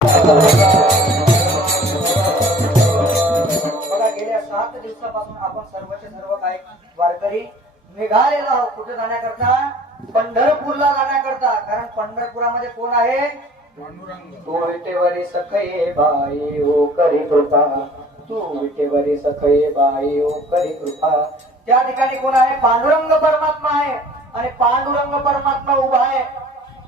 बघा गेल्या 7 दिवसापासून आपण सर्वचे सर्व काय वारकरी निघालेलो आहोत. कुठे जाण्याकरता? पंढरपूरला जाण्याकरता. कारण पंढरपुरामध्ये कोण आहे? तू विटेवरी सखये बाई ओ करी कृपा. तू विटेवरी सखये बाई ओ करी कृपा. त्या ठिकाणी कोण आहे? पांडुरंग परमात्मा आहे. आणि पांडुरंग परमात्मा उभा आहे.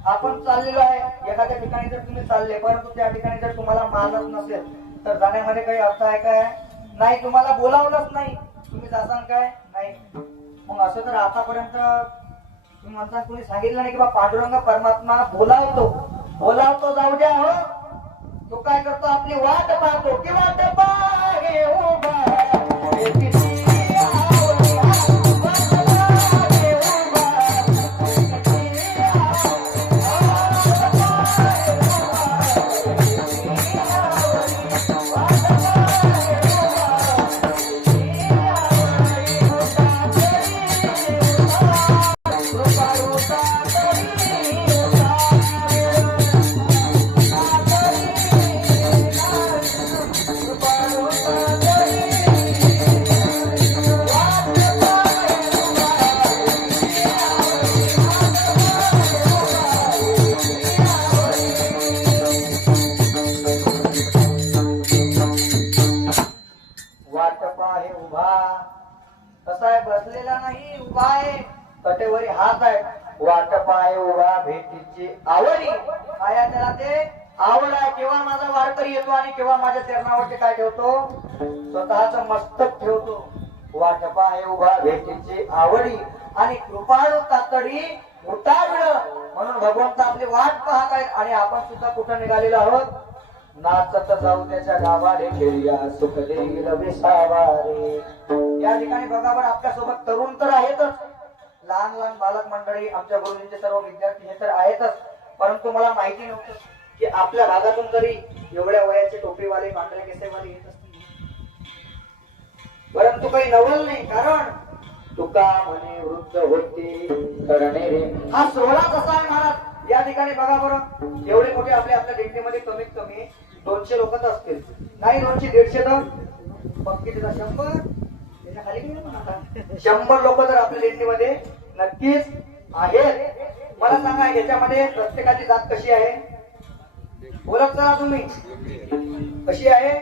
आपण चाललेलो आहे एखाद्या ठिकाणी. जर तुम्ही चालले परंतु त्या ठिकाणी जर तुम्हाला मानत नसेल तर जाण्यामध्ये काही अर्थ आहे काय? नाही. तुम्हाला बोलावलंच नाही, तुम्ही जासान काय? नाही. मग असं तर आतापर्यंत तुम्ही म्हणता कोणी सांगितलं नाही की बा पांडुरंग परमात्मा बोलावतो जाऊ द्या. हो तो काय करतो? आपली वाट पाहतो की वाट पाहे उभा. बसलेला नाही, उभा आहे. कटेवरी हात आहे. वाट पाय उभा भेटीची आवडी. काय आहे त्याला? ते आवड आहे. केव्हा माझा वारकरी येतो आणि केव्हा माझ्या चरणावरती काय ठेवतो? स्वतःच मस्तक ठेवतो. वाट पाय उभा भेटीची आवडी आणि कृपाळू तातडी उतावळ. म्हणून भगवंत आपली वाट पाहत आहेत. आणि आपण सुद्धा कुठं निघालेलो आहोत? नाचत जाऊ त्याच्या गावाडे खेळूया सुख देईल विसावारे. या ठिकाणी बघा बरं आपल्या सोबत तरुण तर आहेतच, लहान लहान बालक मंडळी, आमच्या गुरुजींचे सर्व विद्यार्थी हे तर आहेतच. परंतु मला माहिती नव्हतं की आपल्या भागातून तरी एवढ्या वयाचे टोपीवाले पांढरे केसेवाले येत असतील. परंतु काही नवल नाही. कारण तुका म्हणे वृद्ध होते करणे रे. हा सोहळा कसा आहे महाराज? या ठिकाणी बघा बरं एवढे मोठे आपल्या दिंडीमध्ये कमीत कमी 200 लोक तर असतील. नाही 200 150 तर पक्की 100 त्याच्या खाली 100 लोक तर आपल्या दिंडीमध्ये नक्कीच आहेत. मला सांगा याच्यामध्ये प्रत्येकाची जात कशी आहे? बोलत चला तुम्ही. कशी आहे?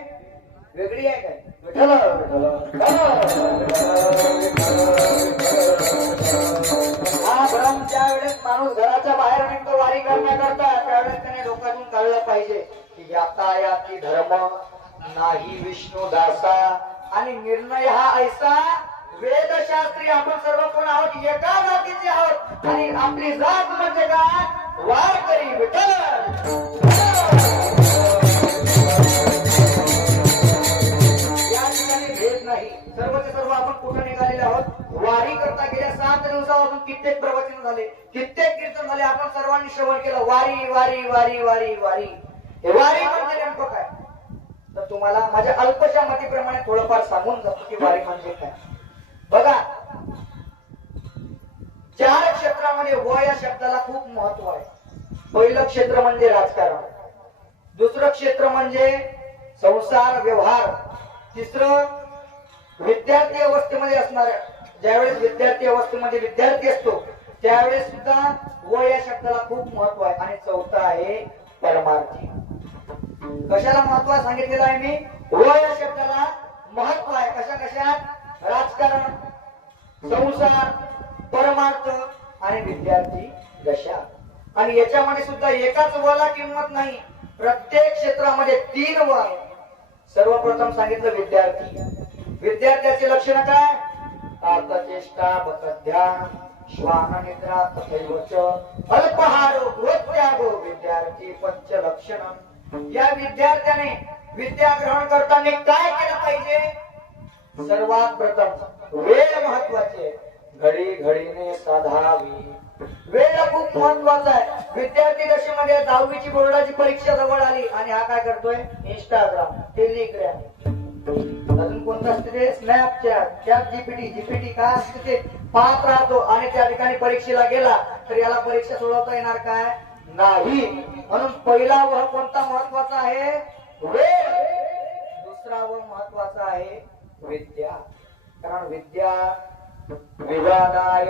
वेगळी आहे काय? हा भ्रम ज्या वेळेस माणूस घराच्या बाहेर निघतो वारी करण्याकरता त्यावेळेस त्याने डोक्यातून काढलं पाहिजे की याता याती धर्म नाही विष्णू दासा. आणि निर्णय हा ऐसा वेदशास्त्री. आपण सर्व कोण आहोत? एका जातीचे आहोत. आणि आपली जात म्हणजे काय? वारकरी. विठ्ठल सर्वचे सर्व आपण कुठे निघालेले आहोत? वारी करता. गेल्या 7 दिवसापासून कित्येक प्रवचन झाले, कित्येक कीर्तन झाले. आपण सर्वांनी श्रवण केलं वारी वारी वारी वारी वारी. हे वारी म्हणजे नेमकं काय? तर तुम्हाला माझ्या अल्पशा मतीप्रमाणे थोडंफार सांगून जातो की वारी म्हणजे काय. बघा 4 क्षेत्रामध्ये व या शब्दाला खूप महत्व आहे. पहिलं क्षेत्र म्हणजे राजकारण, दुसरं क्षेत्र म्हणजे संसार व्यवहार, तिसरं विद्यार्थी अवस्थेमध्ये असणाऱ्या. ज्यावेळेस विद्यार्थी अवस्थेमध्ये विद्यार्थी असतो त्यावेळेस सुद्धा व या शब्दाला खूप महत्व आहे. आणि चौथा आहे परमार्थी. कशाला महत्व सांगितलेलं आहे मी? व या शब्दाला महत्व आहे. कशा कशात? राजकारण, संसार, परमार्थ आणि विद्यार्थी दशा. आणि याच्यामध्ये सुद्धा एकाच वला किंमत नाही. प्रत्येक क्षेत्रामध्ये 3 व आहे. सर्वप्रथम सांगितलं विद्यार्थी. विद्यार्थ्याचे लक्षण काय? आर्तचेष्टा बकध्यान श्वान निद्रा तथैवच अल्पहारो गृहत्यागो विद्यार्थी पंच लक्षण. या विद्यार्थ्याने विद्या ग्रहण करताना काय केलं पाहिजे? सर्वात प्रथम वेळ महत्वाचे. घडी घडीने साधावी. वेळ खूप महत्वाचा आहे. विद्यार्थी दशेमध्ये 10वी ची बोर्डाची परीक्षा जवळ आली आणि हा काय करतोय? इंस्टाग्राम, टेलिग्राम, अजून कोणतं असते ते स्नॅपचॅट, जीपीटी काय असते ते पाहत राहतो. आणि त्या ठिकाणी परीक्षेला गेला तर याला परीक्षा सोडवता येणार काय? नाही. म्हणून पहिला व कोणता महत्वाचा आहे? विद्या विवादाय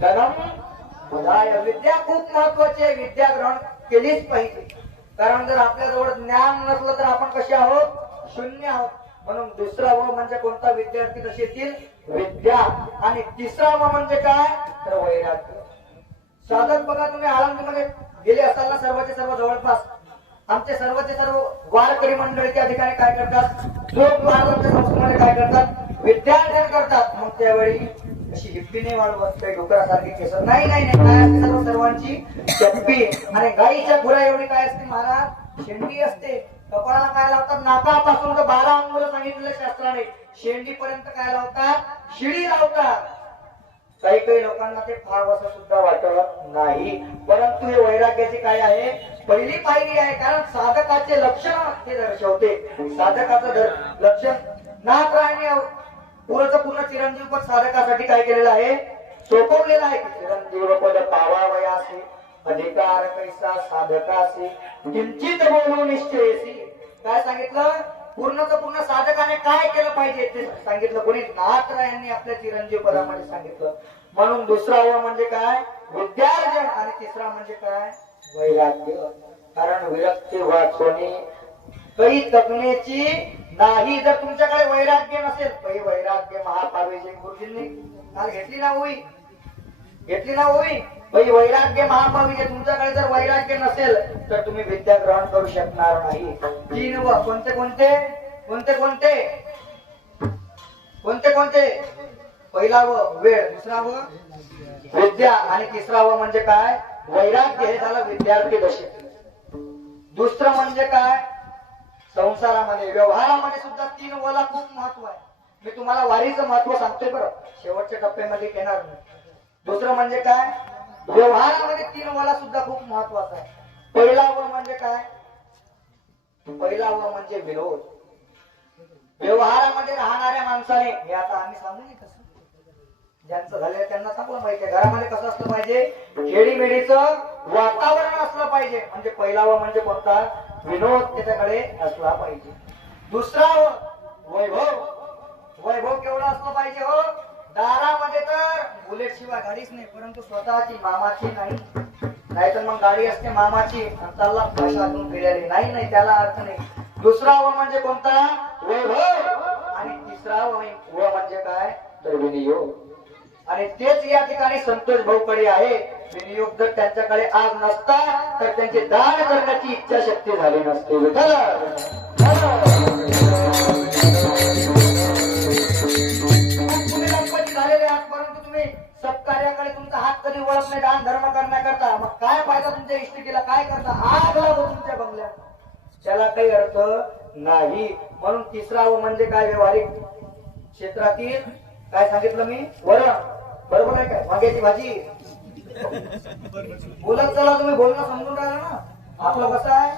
धनम उदाय. विद्या खूप महत्वाची आहे. विद्या ग्रहण केलीच पाहिजे. कारण जर आपल्याजवळ ज्ञान नसलं तर आपण कसे आहोत? शून्य आहोत. म्हणून दुसरा व म्हणजे कोणता विद्यार्थी कसे येतील? विद्या. आणि तिसरा व म्हणजे काय? तर वैराग्य. साधक बघा, तुम्ही आळंदीमध्ये गेले असाल ना, सर्वचे सर्व जवळपास आमचे सर्वचे सर्व वारकरी मंडळी त्या ठिकाणी काय करतात? जोग महाराजांच्या संस्थेमध्ये काय करतात? विद्यार्जन करतात. मग त्यावेळी अशी हिप्पी नाही वाढवत, काही डोकरासारखी केस नाही नाही नाही. काय असते? सर्व सर्वांची चप्पी. आणि गाईच्या खुरा एवढी काय असते महाराज? शेंडी असते. कपाळाला काय लावतात? नाकापासून तर 12 अंगुल सांगितलेलं शास्त्राने. शेंडी पर्यंत काय लावतात? शिडी लावतात. काही काही लोकांना ते फार असं सुद्धा वाटत नाही. परंतु हे वैराग्याची काय आहे? पहिली पायरी आहे. कारण साधकाचे लक्षण ते दर्शवते. साधकाचं लक्षण नाथरायने पुरचं पूर्ण चिरंजीव पद साधकासाठी काय केलेलं आहे? सोपवलेलं आहे. चिरंजीव पद पावावयासी अधिकार कैसा साधकासी किंचित बोलू निश्चयसी. काय सांगितलं? पूर्णच पूर्ण साधकाने काय केलं पाहिजे ते सांगितलं. कोणी? नाथरायांनी आपल्या चिरंजीव पदामध्ये सांगितलं. म्हणून दुसरा व म्हणजे काय? विद्यार्जन. आणि तिसरा म्हणजे काय? वैराग्य. कारण विरक्ती वाचवणे काही तकण्याची नाही. जर तुमच्याकडे वैराग्य नसेल, काही वैराग्य महापावेजी गुरुजींनी काल घेतली ना होई, घेतली ना होई. भाई वैराग्य महापाविजे. तुमच्याकडे जर वैराग्य नसेल तर तुम्ही विद्या ग्रहण करू शकणार नाही. तीन व कोणते कोणते? कोणते कोणते? कोणते कोणते? पहिला व वेळ, दुसरा व विद्या, आणि तिसरा व म्हणजे काय? वैराग्य. हे झालं विद्यार्थी दशेत. दुसरं म्हणजे काय? संसारामध्ये व्यवहारामध्ये सुद्धा 3 वला खूप महत्व आहे. मी तुम्हाला वारीचं महत्व सांगतोय बरं, शेवटच्या टप्प्यामध्ये येणार नाही. दुसरं म्हणजे काय? व्यवहारामध्ये 3 वला सुद्धा खूप महत्वाचा आहे. पहिला व म्हणजे काय? पहिला व म्हणजे विरोध. व्यवहारामध्ये राहणाऱ्या माणसाने, हे आता आम्ही सांगू नये कसं, ज्यांचं झालेलं त्यांना चांगलं माहिती आहे. घरामध्ये कसं असलं पाहिजे? खेडीमेडीचं वातावरण असलं पाहिजे. म्हणजे पहिला व म्हणजे कोणता? विनोद त्याच्याकडे असला पाहिजे. दुसरा वैभव. वैभव केवढा असलं पाहिजे हो? दारामध्ये तर बुलेट शिवाय गाडीच नाही, परंतु स्वतःची मामाची नाही. नाहीतर मग गाडी असते मामाची, त्याला भाषातून फिरली नाही नाही, त्याला अर्थ नाही. दुसरा व म्हणजे कोणता? वैभव. आणि तिसरा व म्हणजे काय? तर विनियोग. आणि तेच या ठिकाणी संतोष भाऊकडे आहे. विनियोग जर त्यांच्याकडे आज नसता तर त्यांची दान करण्याची इच्छा शक्ती झाली नसते. तुम्ही गणपती झालेले आहात, परंतु तुम्ही सत्कार्याकडे तुमचा हात कधी वळत नाही दान धर्म करण्याकरता. मग काय फायदा तुमच्या इष्टिकेला? काय करता? आग लागो तुमच्या बंगल्यात, त्याला काही अर्थ नाही. म्हणून तिसरा व म्हणजे काय? व्यवहारिक क्षेत्रातील काय सांगितलं मी? वरण. बरोबर आहे काय? वांग्याची भाजी. बोलत चला, तुम्ही बोलणं समजून राहिला ना. आपलं कसं आहे?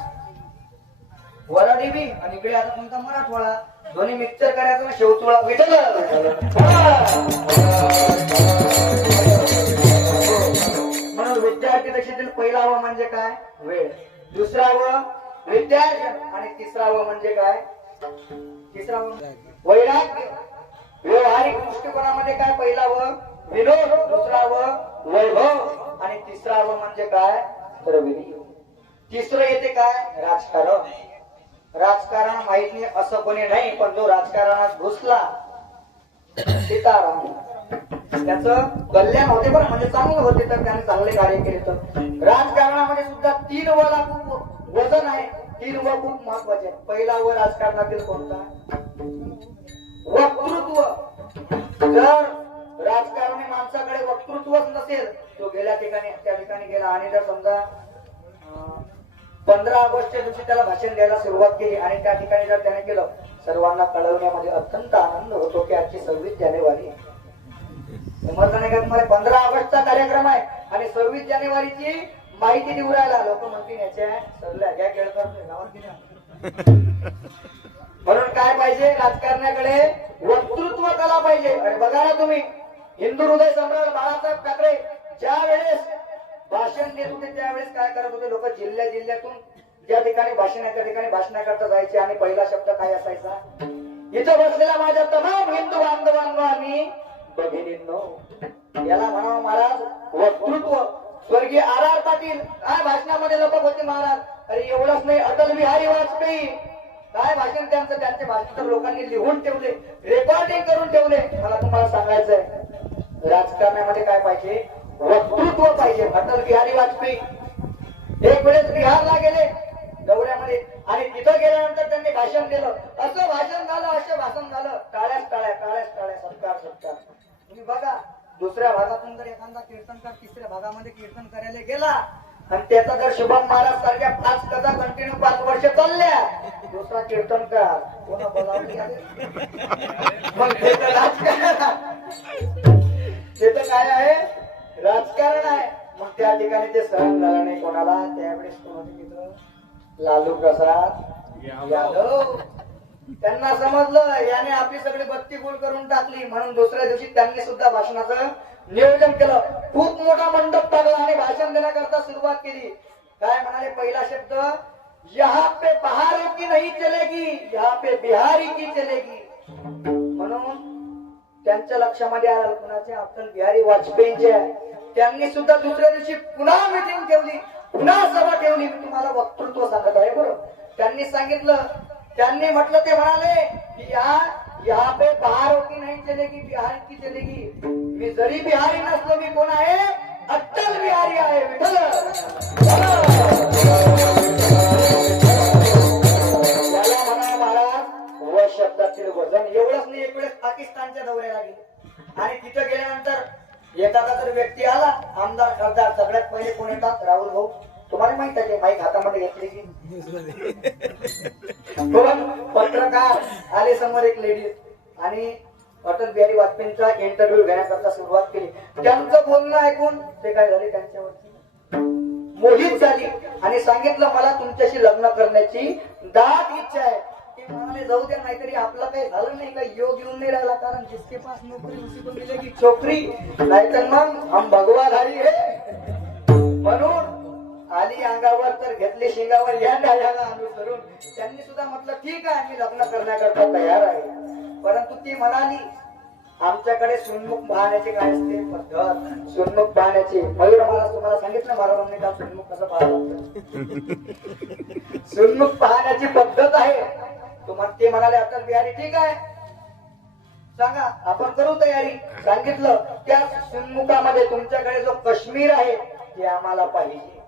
वराडी बी आणि इकडे आता तुमचा मराठवाडा. दोन्ही मिक्सर करायचं ना. शेवचोळा विठ्ठल. म्हणून विद्यार्थी दशेतील पहिला व म्हणजे काय? वेळ. दुसरा व विद्यार्जन. आणि तिसरा व म्हणजे काय? तिसरा व वैराग्य. व्यवहारिक दृष्टिकोनामध्ये काय? पहिला व विनोद, दुसरा व वैभव, आणि तिसरा व म्हणजे काय? तर विनियोग. तिसरं येते काय? राजकारण. राजकारण माहित नाही असं कोणी नाही, पण जो राजकारणात घुसला सीताराम, त्याचं कल्याण होते बरं, म्हणजे चांगलं होते तर त्याने चांगले कार्य केले. तर राजकारणामध्ये सुद्धा 3 वला खूप वजन आहे. 3 व खूप महत्वाचे आहे. पहिला व राजकारणातील कोणता? वक्तृत्व. जर राजकारणी माणसाकडे वक्तृत्वच नसेल, तो गेल्या ठिकाणी त्या ठिकाणी गेला आणि जर समजा 15 ऑगस्टच्या दिवशी त्याला भाषण द्यायला सुरुवात केली आणि त्या ठिकाणी जर त्याने केलं, सर्वांना कळवण्यामध्ये अत्यंत आनंद होतो की आजची 26 जानेवारी आहे. समजलं नाही का तुम्हाला? 15 ऑगस्टचा कार्यक्रम आहे आणि 26 जानेवारीची माहिती देऊ राहिला. लोक म्हणतील याच्या सरल्या घ्या केळकर गावात. म्हणून काय पाहिजे? राजकारणाकडे वक्तृत्व कला पाहिजे. आणि बघा ना तुम्ही, हिंदू हृदय सम्राट बाळासाहेब ठाकरे ज्या वेळेस भाषण देत होते त्यावेळेस काय करत होते? लोक जिल्ह्यातून ज्या ठिकाणी भाषण आहे त्या ठिकाणी भाषणाकरता जायचे आणि पहिला शब्द काय असायचा? इथं बसलेल्या माझ्या तमाम हिंदू बांधवांनो, आम्ही भगिनींनो, याला म्हणावं महाराज वक्तृत्व. स्वर्गीय R.R. पाटील काय भाषणामध्ये लपक होते महाराज. अरे एवढंच नाही, अटल बिहारी वाजपेयी काय भाषण त्यांचं, त्यांचे भाषण तर लोकांनी लिहून ठेवले, रेकॉर्डिंग करून ठेवले. मला तुम्हाला सांगायचंय राजकारणामध्ये काय पाहिजे, वक्तृत्व पाहिजे. अटल बिहारी वाजपेयी एक वेळेस बिहारला गेले दौऱ्यामध्ये आणि तिथं गेल्यानंतर त्यांनी भाषण दिलं. असं भाषण झालं, असं भाषण झालं, टाळ्याच टाळ्या, टाळ्याच टाळ्या, सत्कार सत्कार. तुम्ही बघा दुसऱ्या भागातून जर एखादा कीर्तनकार तिसऱ्या भागामध्ये कीर्तन करायला गेला आणि त्याचा जर शुभम महाराज सारख्या 5 कथा कंटिन्यू 5 वर्ष चालल्या, दुसरा कीर्तनकार कोणा बोलावं मग ते तर राजकारण, ते तर काय आहे राजकारण आहे. मग त्या ठिकाणी ते सहन झालं नाही कोणाला. त्यावेळेस कोण होते मित्र, लालू प्रसाद यादव. त्यांना समजलं याने आपली सगळी बत्ती गुल करून टाकली, म्हणून दुसऱ्या दिवशी त्यांनी सुद्धा भाषणाचं नियोजन केलं. खूप मोठा मंडप टाकला आणि भाषण देण्याकरता सुरुवात केली. काय म्हणाले, पहिला शब्द, यहाँ पे बहारी की नहीं चलेगी, यहाँ पे बिहारी की चलेगी. म्हणून त्यांच्या लक्षामध्ये आलं कुणाचे, अटल बिहारी वाजपेयींचे. त्यांनी सुद्धा दुसऱ्या दिवशी पुन्हा मीटिंग ठेवली, पुन्हा सभा ठेवली. मी तुम्हाला वक्तृत्व सांगत आहे बरोबर. त्यांनी सांगितलं, त्यांनी म्हटलं, ते म्हणाले की यहाँ पे बहार की नहीं चलेगी, बिहार की चलेगी. मी जरी बिहारी नसलो, मी कोण आहे, अटल बिहारी आहे. विठ्ठल याला म्हणा महाराज व शब्दातील वजन. एवढंच नाही, एक वेळेस पाकिस्तानच्या दौऱ्याला गेले आणि तिथं गेल्यानंतर एखादा जर व्यक्ती आला, आमदार खासदार, सगळ्यात पहिले कोण येतात, राहुल भाऊ. तुम्हाला माहित आहे माईक हातामध्ये घेतली की पत्रकार आले समोर, एक लेडीज, आणि अटल बिहारी वाजपेयींचा इंटरव्ह्यू घेण्याकरता सुरुवात केली. त्यांचं बोलणं ऐकून ते काय झाले, त्यांच्यावरती मोहित झाली आणि सांगितलं, मला तुमच्याशी लग्न करण्याची दाट इच्छा आहे. ते म्हणाले, जाऊ द्या, नाहीतरी आपलं काही झालं नाही, काही योग येऊन नाही राहिला, कारण जिसके पास नोकरी उसी को मिलेगी छोकरी, नाहीतर मग हम भगवाधारी है. म्हणून आली अंगावर तर घेतली शिंगावर, या न्यायाला अनुसरून. त्यांनी सुद्धा म्हटलं, ठीक आहे, मी लग्न करण्याकरता तयार आहे. परंतु ती म्हणाली, आमच्याकडे सुन्मुख पाहण्याची काय असते पद्धत, सुन्मुख पाहण्याची. मयूर महाराज तुम्हाला सांगितलं महाराजांनी का सुन्मुख कसं पाहावं, सुन्मुख पाहण्याची पद्धत आहे. तुम्हाला ते म्हणाले, अटल बिहारी ठीक आहे, सांगा आपण करू तयारी. सांगितलं, त्या सुन्मुखामध्ये तुमच्याकडे जो काश्मीर आहे ते आम्हाला पाहिजे.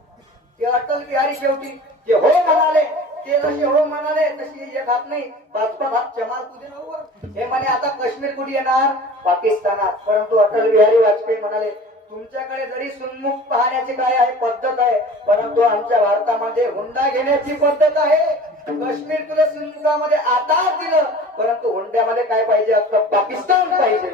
ते अटल बिहारी शेवटी ते हो म्हणाले. ते जसे हो म्हणाले तशी एक हात नाही, 5 हात जमाल तुझे नव्हतं. हे म्हणे आता काश्मीर कुठे येणार, पाकिस्तानात. परंतु अटल बिहारी वाजपेयी म्हणाले, तुमच्याकडे जरी सुन्मुख पाहण्याची काय आहे पद्धत आहे, परंतु आमच्या भारतामध्ये हुंडा घेण्याची पद्धत आहे. काश्मीर तुला सुन्मुखामध्ये आताच दिलं, परंतु हुंड्यामध्ये काय पाहिजे, अख्खं पाकिस्तान पाहिजे.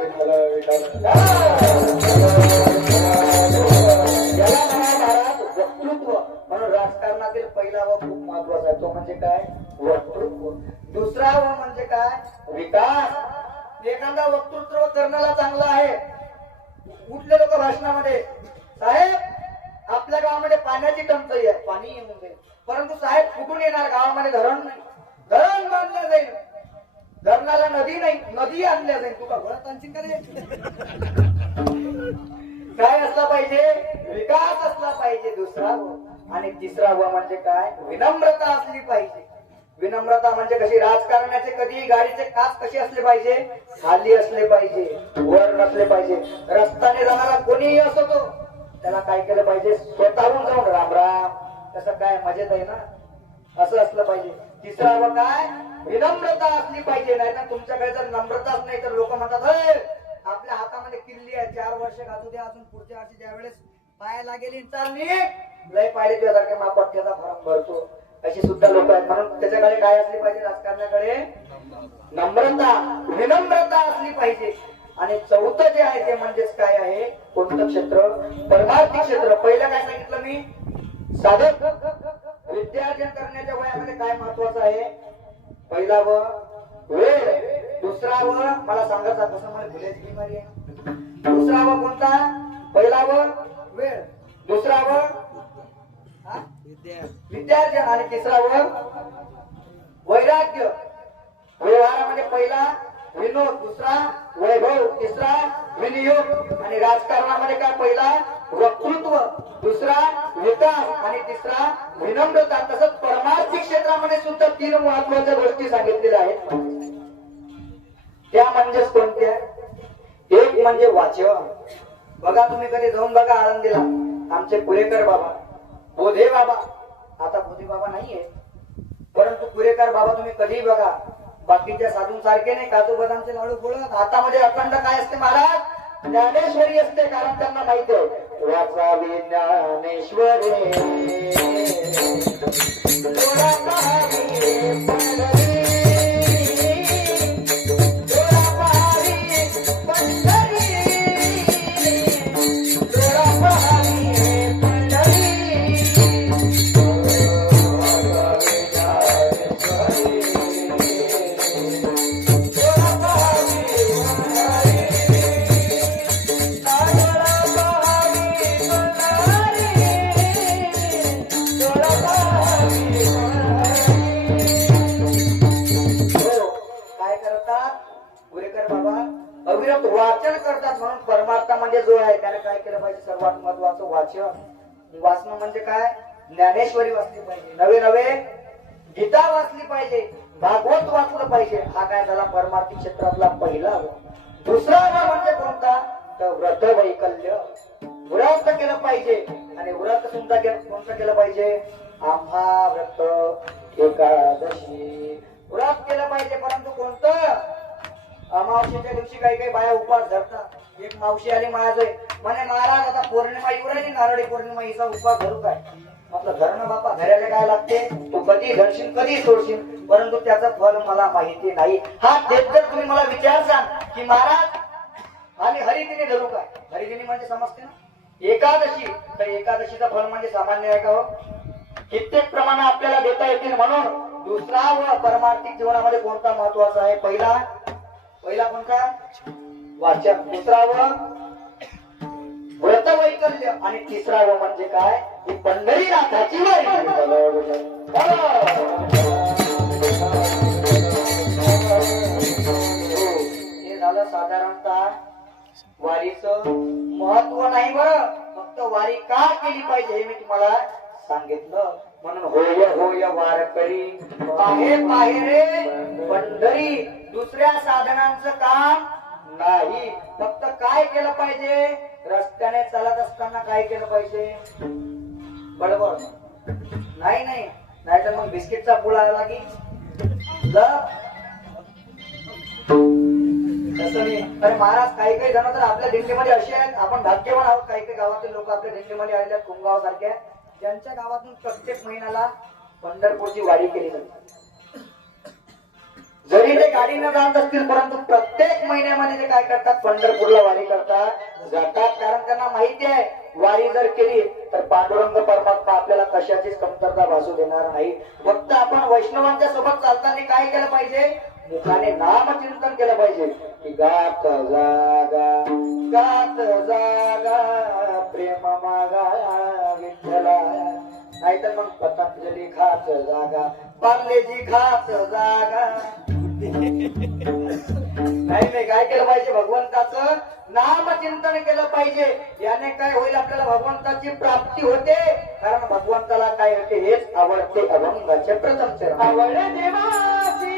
याला महाराज वक्तृत्व. म्हणून राजकारणातील पहिला व खूप महत्वाचा आहे, तो म्हणजे काय, वक्तृत्व. दुसरा व म्हणजे काय, विकास. एखादा वक्तृत्व करण्याला चांगला आहे. उठले लोक भाषणामध्ये, साहेब आपल्या गावामध्ये पाण्याची टंचाई आहे, पाणी येऊन जाईल. परंतु साहेब कुठून येणार, गावामध्ये धरण नाही, धरण बांधलं जाईल. धरणाला नदी नाही, नदी आणल्या जाईल. तुका घरात आणशील का रे. काय असला पाहिजे, विकास असला पाहिजे. दुसरा आणि तिसरा व म्हणजे काय, विनम्रता असली पाहिजे. विनम्रता म्हणजे कशी, राजकारणाचे कधी गाडीचे काच कसे असले पाहिजे, खाली असले पाहिजे, वर नसले पाहिजे. रस्त्याने जाणारा कोणीही असो तो, त्याला काय केलं पाहिजे, स्वतःहून जाऊन राम राम, तसं काय मजेत आहे ना, असं असलं पाहिजे. तिसरा व काय, विनम्रता असली पाहिजे. नाही तर तुमच्याकडे जर नम्रताच नाही तर लोक म्हणतात, आपल्या हातामध्ये किल्ली आहे, 4 वर्ष घालू द्या, अजून पुढच्या वर्षी ज्या वेळेस पायाला गेली चालली लय पाहिले तुझ्यासारखे मापट्याचा फरक भरतो, अशी सुद्धा लोक आहेत. म्हणून त्याच्याकडे काय असली पाहिजे, राजकारणाकडे नम्रता, विनम्रता असली पाहिजे. आणि चौथं जे आहे ते म्हणजेच काय आहे, कोणतं क्षेत्र, परमार्थी क्षेत्र. पहिलं काय सांगितलं मी, साधक विद्यार्जन करण्याच्या वयामध्ये काय महत्वाचं आहे, पहिला व वेळ, दुसरा व मला सांगायचा कसं मला भुलायची बिमारी आहे. दुसरा व कोणता, पहिला व वेळ, दुसरा व विद्यार्जन आणि तिसरा व वैराग्य. व्यवहारामध्ये पहिला विनोद, दुसरा वैभव, तिसरा विनियोग. आणि राजकारणामध्ये काय, पहिला वक्तृत्व, दुसरा विकास आणि तिसरा विनम्रता. तसंच परमार्थिक क्षेत्रामध्ये सुद्धा 3 महत्वाच्या गोष्टी सांगितलेल्या आहेत. त्या म्हणजेच कोणत्या? एक म्हणजे वाचन. बघा, तुम्ही कधी जाऊन बघा आळंदीला, आमचे कुरेकर बाबा, बोधे बाबा, आता बोधे बाबा नाहीये, परंतु कुरेकर बाबा तुम्ही कधी बघा, बाकीच्या साधूंसारखे नाही काजू बदामचे लाडू फोडत, हातामध्ये अखंड काय असते महाराज? ज्ञानेश्वरी असते. कारण त्यांना माहिती आहे वाचावी ज्ञानेश्वरी. वाचन करतात. म्हणून परमार्थ म्हणजे जो आहे त्याने काय केलं पाहिजे? सर्वात महत्वाचं वाचन. वाचन म्हणजे काय? ज्ञानेश्वरी वाचली पाहिजे, नवे नवे गीता वाचली पाहिजे, भागवत वाचलं पाहिजे. हा काय झाला परमार्थिक क्षेत्रातला पहिला. दुसरा म्हणजे कोणता? तर व्रत वैकल्य. व्रत केलं पाहिजे. आणि व्रत सुद्धा कोणतं केलं पाहिजे? आम्हा व्रत एकादशी व्रत केलं पाहिजे. परंतु कोणतं? अमावस्येच्या दिवशी काही काही बाया उपवास धरतात. एक मावशी आली महाराज म्हणे, महाराज आता पौर्णिमा येऊ राहिली, नारळी पौर्णिमा, हिचा उपवास धरू काय? म्हटलं धरणं बापा, धरायला काय लागते? तू कधी धरशील, कधी सोडशील, परंतु त्याचं फल मला माहिती नाही. हा तेच जर तुम्ही मला विचारसाल की महाराज आम्ही हरिदिनी धरू काय? हरिदिनी म्हणजे समजते ना, एकादशी. तर एकादशीचं फल म्हणजे सामान्य आहे का हो? कित्येक प्रमाणे आपल्याला देता येतील. म्हणून दुसरा व परमार्थिक जीवनामध्ये कोणता महत्वाचा आहे? पहिला कोणता? वाचन. दुसरा व व्रत वैकल्य. आणि तिसरा व म्हणजे काय? ही पंढरीनाथाची वारी. हे झालं साधारणतः वारीचं महत्व. नाही बरं, फक्त वारी का केली पाहिजे हे मी तुम्हाला सांगितलं. म्हणून होय होय वारकरी, पाहे पाहे रे पंढरी. दुसऱ्या साधनांचं काम नाही. फक्त काय केलं पाहिजे? रस्त्याने चालत असताना काय केलं पाहिजे? बडबड नाही. नाहीतर मग बिस्किटचा पुळा आला की तसं नाही. अरे महाराज, काही काही जण तर आपल्या दिंडीमध्ये असे आहेत, आपण भाग्यवान आहोत. काही काही गावातील लोक आपल्या दिंडीमध्ये आलेले आहेत, कुंगाव सारख्या, ज्यांच्या गावातून प्रत्येक महिन्याला पंढरपूरची वारी केली जाते. जरी ते गाडीनं जात असतील, परंतु प्रत्येक महिन्यामध्ये ते काय करतात? पंढरपूरला वारी करतात, जातात. कारण त्यांना माहिती आहे वारी जर केली तर पांडुरंग परमात्मा आपल्याला कशाचीच कमतरता भासू देणार नाही. फक्त आपण वैष्णवांच्या सोबत चालताना काय केलं पाहिजे? मुखाने नामचिंतन केलं पाहिजे की गात जागा प्रेम मागा विठ्ठला. नाहीतर मग पतंजली खात जागा, पार्लेजी खात जागा. नाही काय केलं पाहिजे? भगवंताचं नामचिंतन केलं पाहिजे. याने काय होईल? आपल्याला भगवंताची प्राप्ती होते. कारण भगवंताला काय होते? हेच आवडते अभंगाचे प्रथम चरण. आवडे देवाची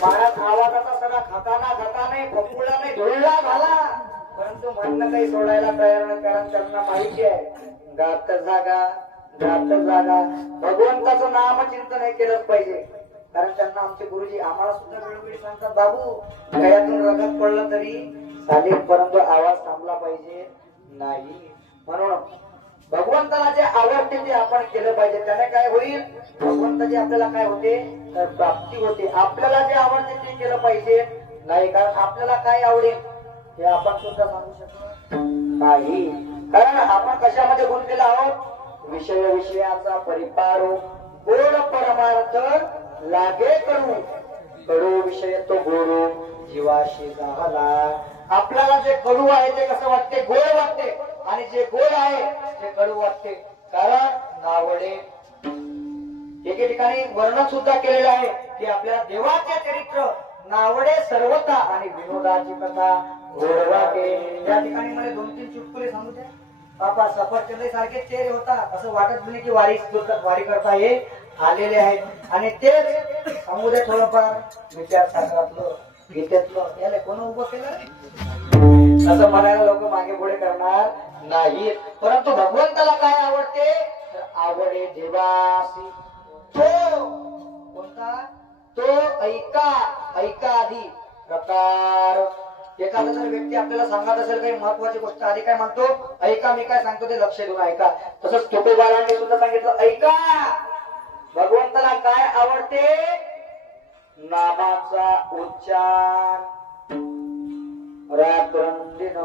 महाराज आवाजाचा सगळा खाता नाही फकुळा नाही धुळला झाला, परंतु म्हणणं काही सोडायला तयार नाही, कारण त्यांना माहिती आहे गात जागा भगवंताचं नाम चिंतन हे केलंच पाहिजे. कारण त्यांना आमचे गुरुजी आम्हाला सुद्धा वेळोवेळी सांगतात, बाबू गळ्यातून रगत पडलं तरी चालेल, परंतु आवाज थांबला पाहिजे नाही. म्हणून भगवंताला जे आवडते ते आपण केलं पाहिजे. त्याने काय होईल, भगवंताची आपल्याला काय होते तर प्राप्ती होते. आपल्याला जे आवडते ते केलं पाहिजे नाही, कारण आपल्याला काय आवडेल हे आपण सुद्धा सांगू शकतो नाही. कारण आपण कशामध्ये गुंतलेलो आहोत, विषयाचा परिपार गोड परमार्थ लागे कडू विषय तो गोडू जीवाशी झाला. आपल्याला जे कडू आहे ते कसं वाटते, गोड वाटते, आणि जे गोड आहे ते कडू वाटते. कारण नावडे एके ठिकाणी वर्णन सुद्धा केलेलं आहे की आपल्या देवाचे चरित्र नावडे सर्वता आणि विनोदाची कथा गोड वाटे. या ठिकाणी मला 2-3 चुटकुले सांगू द्या. बाबा सफरचंद सारखे चेहरे होता, असं वाटत नाही की वारी करता हे आलेले आहेत. आणि तेच सांगू दे थोडंफार विचारसागरातलं गीतेतलं याला कोण उभं केलं असं म्हणायला लोक मागे पुढे करणार नाहीत. परंतु भगवंताला काय आवडते तर आवडे देवासी तो कोणता, तो ऐका आधी प्रकार. एखादा जर व्यक्ती आपल्याला सांगत असेल काही महत्वाची गोष्ट, आधी काय म्हणतो ऐका, मी काय सांगतो ते लक्ष देऊन ऐका. तसंच तुकोबारांनी सुद्धा सांगितलं ऐका. भगवंताला काय आवडते, नामाचा उच्चार रात्रंदिन.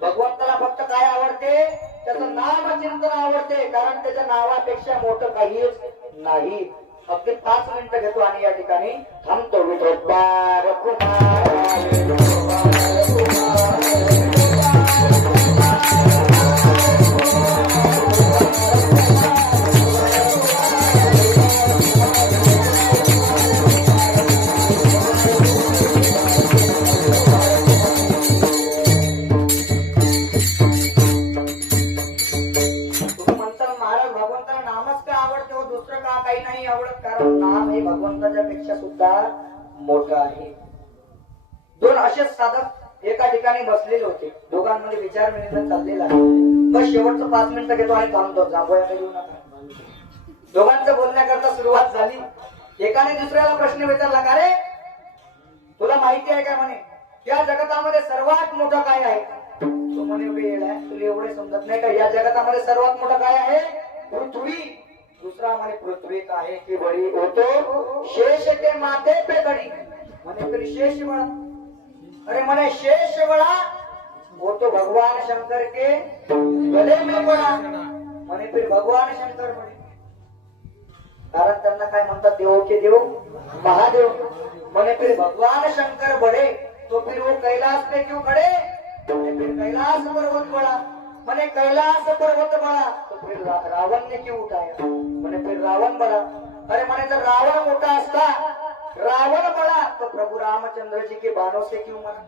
भगवंताला फक्त काय आवडते, त्याचं नाम चिंतन आवडते, कारण त्याच्या नावापेक्षा मोठं काहीच नाही. अगदी 5 मिनिटं घेतो आणि या ठिकाणी थांबतो. विठोबा रघुनाथ भगवंताच्या पेक्षा सुद्धा मोठा आहे. 2 असेच साधक एका ठिकाणी बसलेले होते. दोघांमध्ये विचार विनिमय चाललेला आहे. बस शेवटचं 5 मिनिटं घेतो आणि थांबतो. जांभोळ्याला येऊ नका. दोघांचं बोलण्याकरता सुरुवात झाली. एकाने दुसऱ्याला प्रश्न विचारला, का रे तुला माहिती आहे काय म्हणे या जगतामध्ये सर्वात मोठं काय आहे. तो म्हणे वेळ आहे, तुला एवढे समजत नाही का, या जगतामध्ये सर्वात मोठं काय आहे, पृथ्वी. दूसरा म्हणे पृथ्वी का है कि बड़ी, वो तो शेष के माथे पे खड़ी. म्हणे फिर शेष बड़ा, अरे म्हणे शेष बड़ा, वो तो भगवान शंकर के गले में पड़ा. म्हणे फिर भगवान शंकर बड़े. कारण त्यांना काय म्हणतात, देव के देव महादेव. म्हणे फिर भगवान शंकर बड़े तो फिर वो कैलाश पे क्यों खड़े. म्हणे फिर कैलाश पर्वत बड़ा. मैंने कैलाश पर्वत बड़ा तो फिर रावण ने क्यों उठाया. मैंने फिर रावण बड़ा. अरे मैंने जब रावण मोटा असता, रावण बड़ा तो प्रभु रामचंद्र जी के बाणों से क्यों मरा.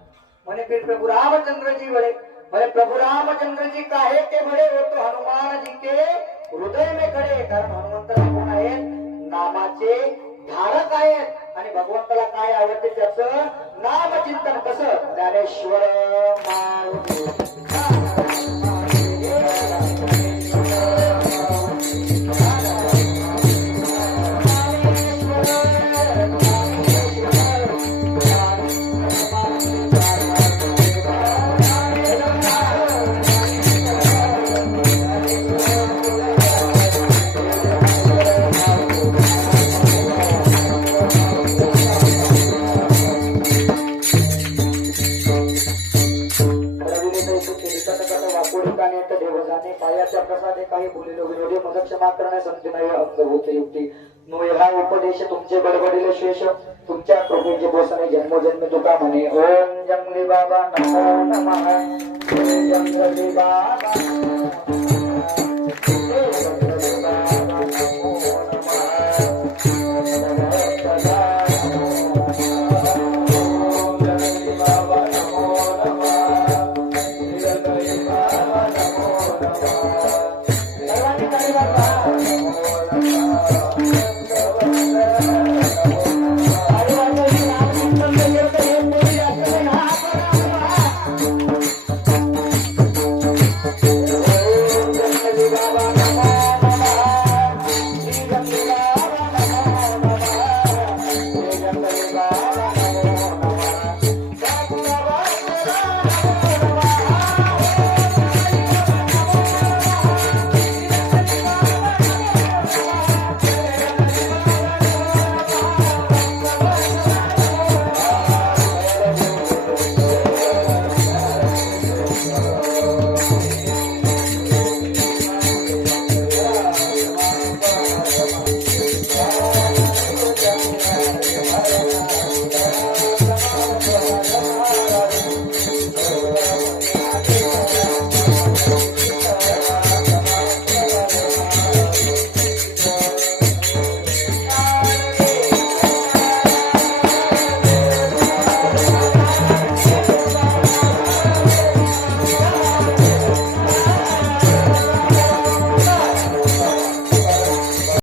मैंने फिर प्रभु रामचंद्र जी बड़े. मैंने प्रभु रामचंद्र जी काहे के बड़े, वो तो हनुमान जी के हृदय में खड़े. कारण हनुमंत कोण आहेत, नामाचे धारक आहेत. आणि भगवंताला काय आवडते त्याचं नामचिंतन. कसं, ज्ञानेश्वर काही बोलिलो विनोदी मग क्षमा करणे समजे नाही अंगभूत युक्ती. नो हा उपदेश तुमचे बडबडिले शेष, तुमच्या प्रभूचे बोसने जन्मोजन्मी तुका म्हणे. ओम जंगली बाबा नमो नमः. जंगली बाबा